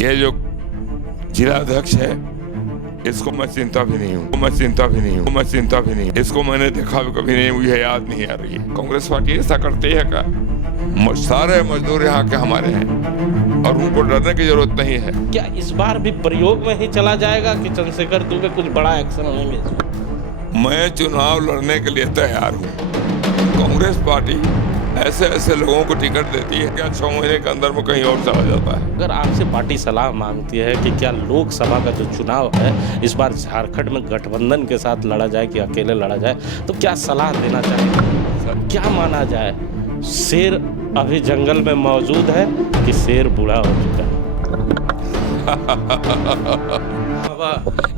ये जो जिलाध्यक्ष है इसको मैं चिंता भी नहीं हूँ, इसको मैंने देखा भी कभी नहीं, मुझे याद नहीं आ रही है। कांग्रेस पार्टी ऐसा करती है क्या? सारे मजदूर यहाँ के हमारे हैं और उनको डरने की जरूरत नहीं है। क्या इस बार भी प्रयोग में ही चला जाएगा कि चंद्रशेखर दुबे कुछ बड़ा एक्शन लेंगे? मैं चुनाव लड़ने के लिए तैयार हूँ। कांग्रेस पार्टी ऐसे लोगों को टिकट देती है क्या 6 महीने के अंदर में कहीं और चला जाता है। अगर आपसे पार्टी सलाह मांगती है कि क्या लोकसभा का जो चुनाव है इस बार झारखंड में गठबंधन के साथ लड़ा जाए कि अकेले लड़ा जाए, तो क्या सलाह देना चाहेंगे? क्या माना जाए, शेर अभी जंगल में मौजूद है कि शेर बूढ़ा हो चुका है?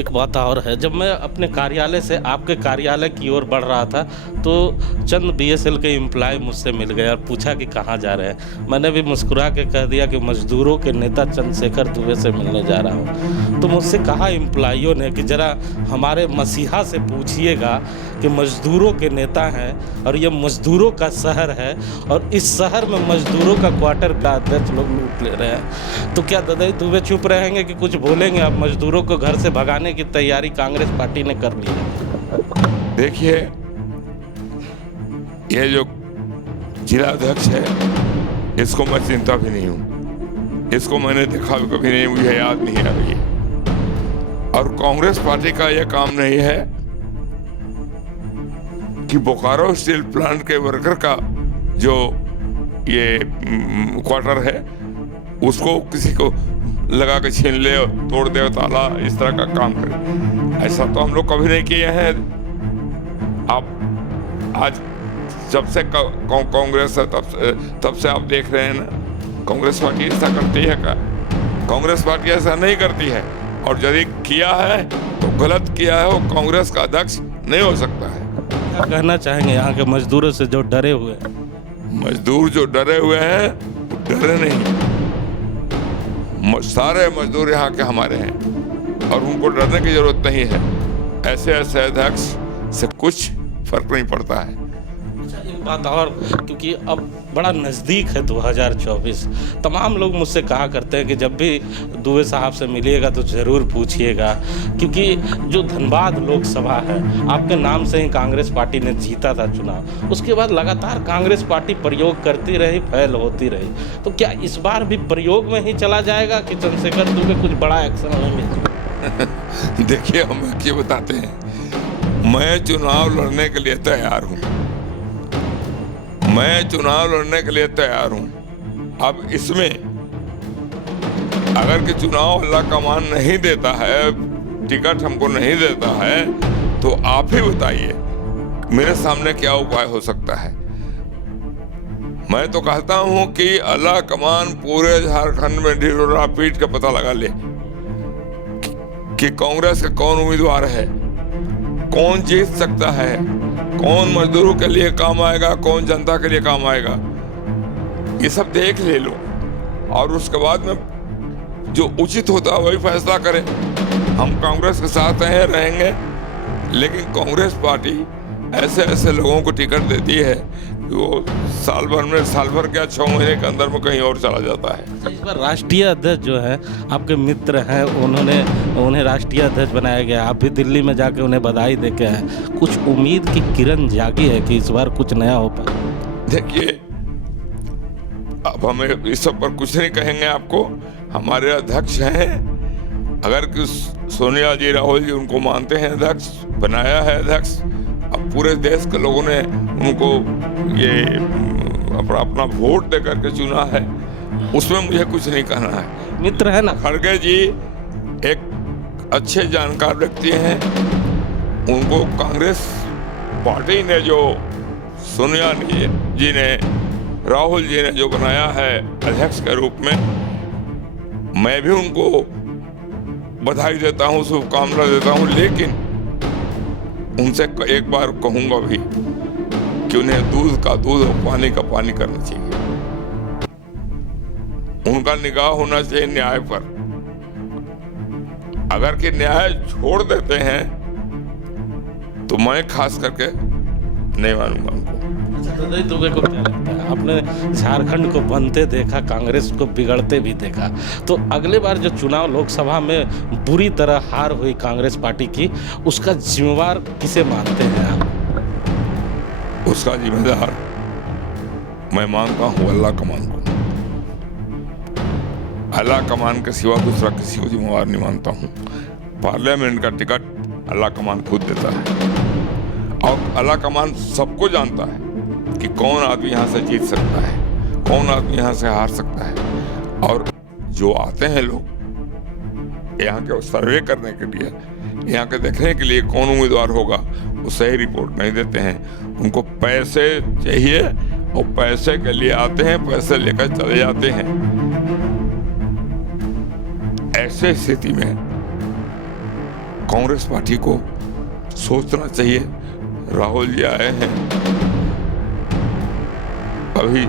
एक बात और है, जब मैं अपने कार्यालय से आपके कार्यालय की ओर बढ़ रहा था तो चंद बीएसएल के एम्प्लॉय मुझसे मिल गए और पूछा कि कहाँ जा रहे हैं। मैंने भी मुस्कुरा के कह दिया कि मजदूरों के नेता चंद्रशेखर दुबे से मिलने जा रहा हूँ। तो मुझसे कहा एम्प्लॉयों ने कि ज़रा हमारे मसीहा से पूछिएगा कि मजदूरों के नेता हैं और ये मजदूरों का शहर है और इस शहर में मजदूरों का क्वार्टर का अध्यक्ष लोग लूट ले रहे हैं। तो क्या ददई दुबे चुप रहेंगे कि कुछ बोलेंगे? अब मजदूरों को घर से भगाने की तैयारी कांग्रेस पार्टी ने कर ली है। देखिए, ये जो जिलाध्यक्ष है इसको मैं चिंता भी नहीं हूँ, इसको मैंने देखा भी कभी नहीं, मुझे याद नहीं आ रही है। और कांग्रेस पार्टी का यह काम नहीं है कि बोकारो स्टील प्लांट के वर्कर का जो ये क्वार्टर है उसको किसी को लगा के छीन ले, तोड़ दे ताला, इस तरह का काम करे। ऐसा तो हम लोग कभी नहीं किए हैं। आप आज जब से कांग्रेस है तब से आप देख रहे हैं ना, कांग्रेस पार्टी ऐसा करती है क्या? कांग्रेस पार्टी ऐसा नहीं करती है, और यदि किया है तो गलत किया है, वो कांग्रेस का अध्यक्ष नहीं हो सकता है। क्या कहना चाहेंगे यहाँ के मजदूरों से जो डरे हुए हैं? मजदूर जो डरे हुए हैं डरे नहीं, सारे मजदूर यहाँ के हमारे हैं और उनको डरने की जरूरत नहीं है। ऐसे अध्यक्ष से कुछ फर्क नहीं पड़ता है। एक बात और, क्योंकि अब बड़ा नज़दीक है 2024, तमाम लोग मुझसे कहा करते हैं कि जब भी दुबे साहब से मिलिएगा तो ज़रूर पूछिएगा, क्योंकि जो धनबाद लोकसभा है आपके नाम से ही कांग्रेस पार्टी ने जीता था चुनाव। उसके बाद लगातार कांग्रेस पार्टी प्रयोग करती रही, फैल होती रही। तो क्या इस बार भी प्रयोग में ही चला जाएगा कि चंद्रशेखर दुबे कुछ बड़ा एक्शन लेंगे? देखिए, हम क्या बताते हैं, मैं चुनाव लड़ने के लिए तैयार हूँ। अब इसमें अगर कि चुनाव अल्लाह का मान नहीं देता है, टिकट हमको नहीं देता है, तो आप ही बताइए मेरे सामने क्या उपाय हो सकता है। मैं तो कहता हूं कि अल्लाह कमान पूरे झारखंड में ढिढोरा पीट के पता लगा ले कि कांग्रेस का कौन उम्मीदवार है, कौन जीत सकता है, कौन मजदूरों के लिए काम आएगा, कौन जनता के लिए काम आएगा। ये सब देख ले लो और उसके बाद में जो उचित होता है वही फैसला करें। हम कांग्रेस के साथ रहेंगे, लेकिन कांग्रेस पार्टी ऐसे लोगों को टिकट देती है कि वो साल भर क्या 6 महीने के अंदर में कहीं और चला जाता है। इस बार राष्ट्रीय अध्यक्ष जो है आपके मित्र हैं, उन्हें राष्ट्रीय अध्यक्ष बनाया गया। आप भी दिल्ली में जाके उन्हें बधाई दे के आए। कुछ उम्मीद की किरण जागी है कि इस बार कुछ नया हो पाए? देखिए, अब हमें इस सब पर कुछ नहीं कहेंगे आपको। हमारे अध्यक्ष हैं, अगर कि सोनिया जी, राहुल जी उनको मानते हैं अध्यक्ष, बनाया है अध्यक्ष। अब पूरे देश के लोगों ने उनको ये अपना वोट दे करके चुना है, उसमें मुझे कुछ नहीं कहना है। मित्र है ना, खड़गे जी एक अच्छे जानकार व्यक्ति हैं। उनको कांग्रेस पार्टी ने जो सोनिया जी ने, राहुल जी ने जो बनाया है अध्यक्ष के रूप में, मैं भी उनको बधाई देता हूँ, शुभकामना देता हूँ। लेकिन उनसे एक बार कहूंगा भी कि उन्हें दूध का दूध और पानी का पानी करना चाहिए। उनका निगाह होना चाहिए न्याय पर। अगर कि न्याय छोड़ देते हैं तो मैं खास करके नहीं मानूंगा उनको। दुबे को क्या लगता है? अपने झारखंड को बनते देखा, कांग्रेस को बिगड़ते भी देखा। तो अगले बार जो चुनाव लोकसभा में बुरी तरह हार हुई कांग्रेस पार्टी की, उसका जिम्मेवार किसे मानते हैं आप? उसका जिम्मेदार मैं मानता हूँ अल्लाह कमान को। अल्लाह कमान के सिवा दूसरा किसी को जिम्मेवार नहीं मानता हूँ। पार्लियामेंट का टिकट अल्लाह कमान खुद देता है और अल्लाह कमान सबको जानता है कि कौन आदमी यहाँ से जीत सकता है, कौन आदमी यहाँ से हार सकता है। और जो आते हैं लोग यहाँ के सर्वे करने के लिए, यहाँ के देखने के लिए कौन उम्मीदवार होगा, वो सही रिपोर्ट नहीं देते हैं। उनको पैसे चाहिए और पैसे के लिए आते हैं, पैसे लेकर चले जाते हैं। ऐसे स्थिति में कांग्रेस पार्टी को सोचना चाहिए। राहुल जी आए हैं, अभी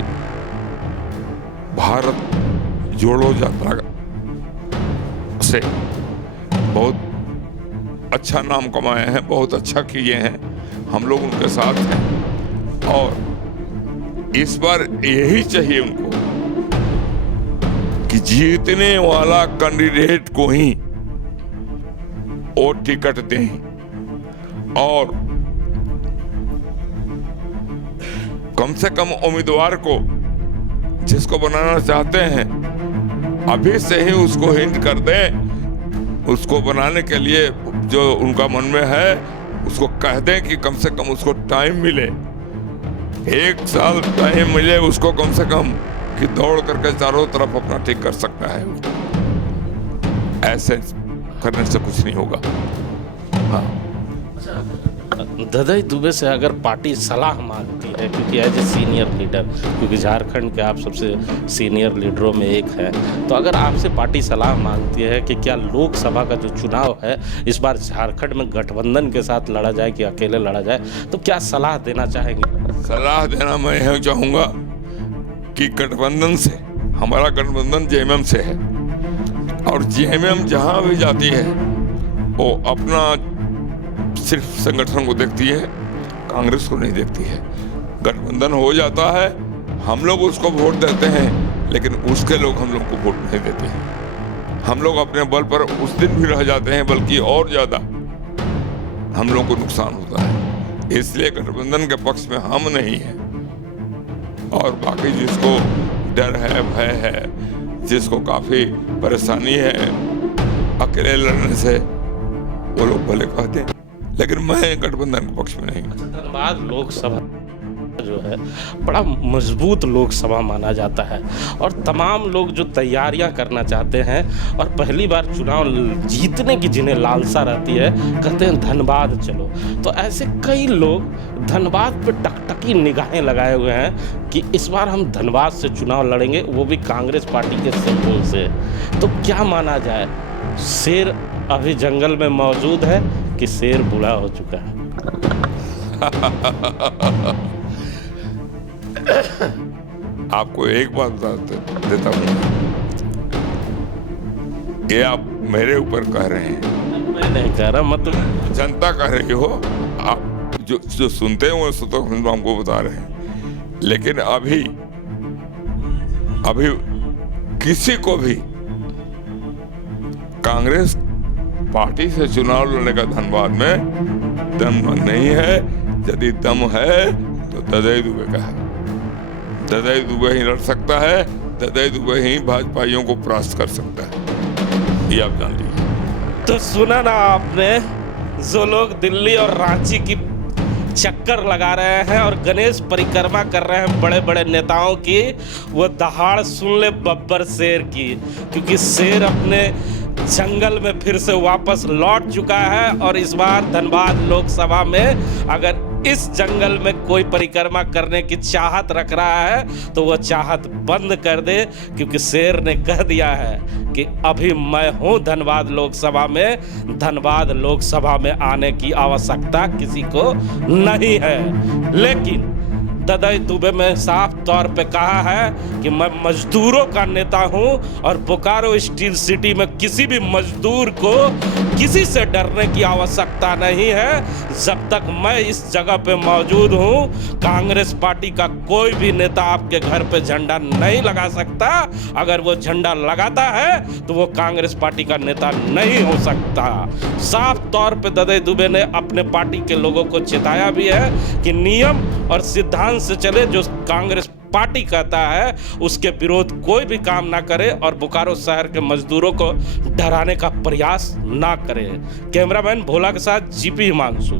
भारत जोड़ो यात्रा से बहुत अच्छा नाम कमाए हैं, बहुत अच्छा किए हैं, हम लोग उनके साथ हैं। और इस बार यही चाहिए उनको कि जीतने वाला कैंडिडेट को ही वो टिकट दें और कम से कम उम्मीदवार को जिसको बनाना चाहते हैं अभी से ही उसको हिंट कर दें। उसको बनाने के लिए जो उनका मन में है उसको कह दें कि कम से कम उसको टाइम मिले, 1 साल टाइम मिले उसको कम से कम, कि दौड़ करके चारों तरफ अपना ठीक कर सकता है। ऐसे करने से कुछ नहीं होगा। हाँ, ददई दुबे से अगर पार्टी सलाह मांगती है, क्योंकि एज ए सीनियर लीडर, क्योंकि झारखंड के आप सबसे सीनियर लीडरों में एक हैं, तो अगर आपसे पार्टी सलाह मांगती है कि क्या लोकसभा का जो चुनाव है इस बार झारखंड में गठबंधन के साथ लड़ा जाए कि अकेले लड़ा जाए, तो क्या सलाह देना चाहेंगे? सलाह देना मैं यह चाहूँगा कि गठबंधन से, हमारा गठबंधन जेएमएम से है और जेएमएम जहाँ भी जाती है वो अपना सिर्फ संगठन को देखती है, कांग्रेस को नहीं देखती है। गठबंधन हो जाता है, हम लोग उसको वोट देते हैं, लेकिन उसके लोग हम लोग को वोट नहीं देते हैं। हम लोग अपने बल पर उस दिन भी रह जाते हैं, बल्कि और ज्यादा हम लोग को नुकसान होता है। इसलिए गठबंधन के पक्ष में हम नहीं हैं। और बाकी जिसको डर है, भय है, जिसको काफी परेशानी है अकेले लड़ने से, वो लोग भले कहते हैं, लेकिन मैं गठबंधन के पक्ष में नहीं। धनबाद लोकसभा जो है बड़ा मजबूत लोकसभा माना जाता है और तमाम लोग जो तैयारियां करना चाहते हैं और पहली बार चुनाव जीतने की जिन्हें लालसा रहती है, कहते हैं धनबाद चलो। तो ऐसे कई लोग धनबाद पे टकटकी निगाहें लगाए हुए हैं कि इस बार हम धनबाद से चुनाव लड़ेंगे, वो भी कांग्रेस पार्टी के सिंबल से। तो क्या माना जाए, शेर अभी जंगल में मौजूद है कि शेर बूढ़ा हो चुका है? आपको एक बात बता देता हूँ, ये आप मेरे ऊपर कह रहे हैं, मैं नहीं कह रहा, मतलब जनता कह रही हो। आप जो सुनते हैं वो तो हमको बता रहे हैं। लेकिन अभी किसी को भी कांग्रेस पार्टी से चुनाव लड़ने का धनबाद में दम नहीं है। यदि दम है तो ददई दुबे का है। ददई दुबे ही लड़ सकता है, ददई दुबे ही भाजपाइयों को परास्त कर सकता है, ये आप जान लीजिए। तो सुना ना आपने, जो लोग दिल्ली और रांची की चक्कर लगा रहे हैं और गणेश परिक्रमा कर रहे हैं बड़े बड़े नेताओं की, वो दहाड़ सुन ले बब्बर शेर की, क्योंकि शेर अपने जंगल में फिर से वापस लौट चुका है। और इस बार धनबाद लोकसभा में अगर इस जंगल में कोई परिक्रमा करने की चाहत रख रहा है तो वह चाहत बंद कर दे, क्योंकि शेर ने कह दिया है कि अभी मैं हूं धनबाद लोकसभा में, धनबाद लोकसभा में आने की आवश्यकता किसी को नहीं है। लेकिन ददई दुबे में साफ तौर पे कहा है कि मैं मजदूरों का नेता हूं और बोकारो स्टील सिटी में किसी भी मजदूर को किसी से डरने की आवश्यकता नहीं है। जब तक मैं इस जगह पे मौजूद हूं, कांग्रेस पार्टी का कोई भी नेता आपके घर पे झंडा नहीं लगा सकता। अगर वो झंडा लगाता है तो वो कांग्रेस पार्टी का नेता नहीं हो सकता। साफ तौर पे ददई दुबे ने अपने पार्टी के लोगों को चेताया भी है कि नियम और सिद्धांत से चले, जो कांग्रेस पार्टी कहता है उसके विरोध कोई भी काम ना करे और बोकारो शहर के मजदूरों को डराने का प्रयास ना करे। कैमरामैन भोला के साथ जीपी हिमांशु।